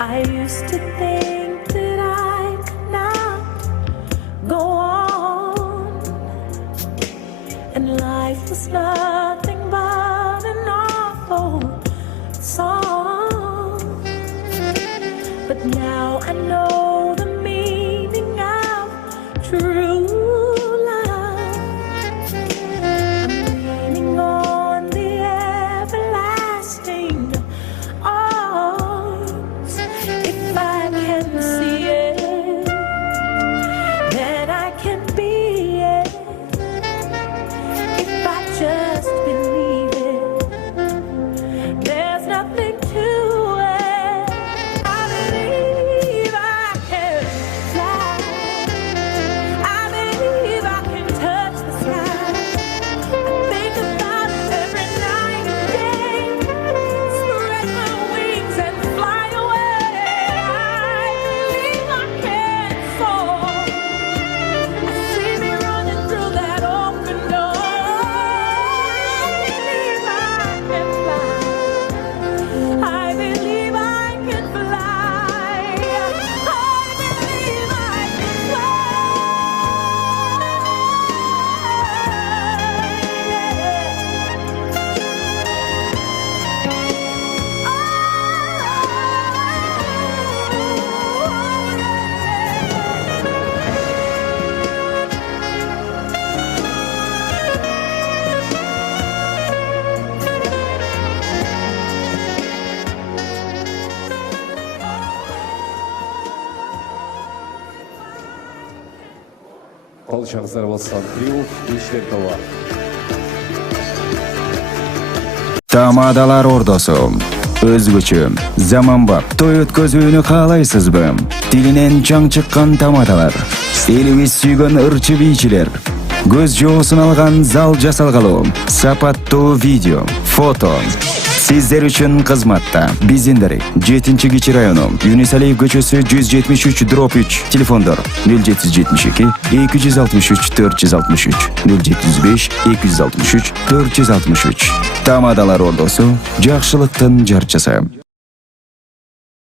I used to think that I could not go on, and life was nothing but an awful song. But now I know the meaning of true love. I'm leaning on the everlasting arms. If I can see it, then I can be it. If I just believe it, there's nothing to it. I believe I can fly. I believe I can touch the sky. I think about it every night and day. Spread my wings and fly away. I believe I can soar. I see me running through that open door. I believe I can fly. I believe I can fly. I believe I can Ал шаңыздар болсан, Триумф иштер тоба. Тамадалар ордосу. Өзгөчө, заманбап той өткөзүүнү каалайсызбы? Тилинен чаң чыккан тамадалар. Элибиз сүйгөн ырчы бийчилер. Көз жоосун алган зал жасалгалуу. Сапаттуу видео, фото. Сиздер үчүн кызматта. Биздин 7-кичи району, Юнисалиев көчөсү 173/3. Телефондор 0772 263 463 075 263 463. Тамадалар ордосу, жакшылыктын жарчысы.